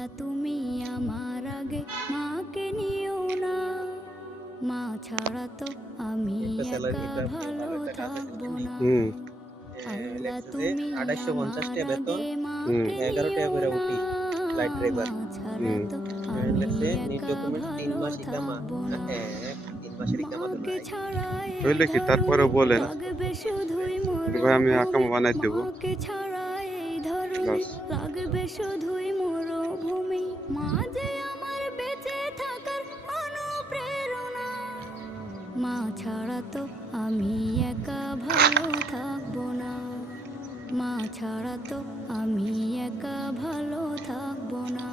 আল্লাহ তুমি আমার আগে মাকে নিও না, মা ছাড়া তো আমি একটা স্যালারি একা এটা ভালো ভালো একটা কাজ আছে থাকবো বুঝলি। না। হুম আল্লাহ লেখছে যে তুমি 2850 আমার টাকা বেতন, আগে হুম মাকে 11 টাকা নিও করে না, উঠি ফ্লাইট মা ড্রাইভার। ছাড়া হুম তো আমি লেখছে নিড একা ডকুমেন্টস 3 ভালো মাস ইকামা। থাকবো না। 3 মাসের ইকামা তো মাকে নাই। ছাড়া এই হইলে কি তারপরে ধরনী বলেন লাগবে আছে। শুধুই আমি আকাম মরুভূমি, বানাই দেবো মাকে ছাড়া এই ধরনী বাস। লাগবে শুধুই মরুভূমি। মা যে আমার বেঁচে থাকার অনুপ্রেরণা, মা ছাড়া তো আমি একা ভালো থাকবো না, মা ছাড়া তো আমি একা ভালো থাকবো না।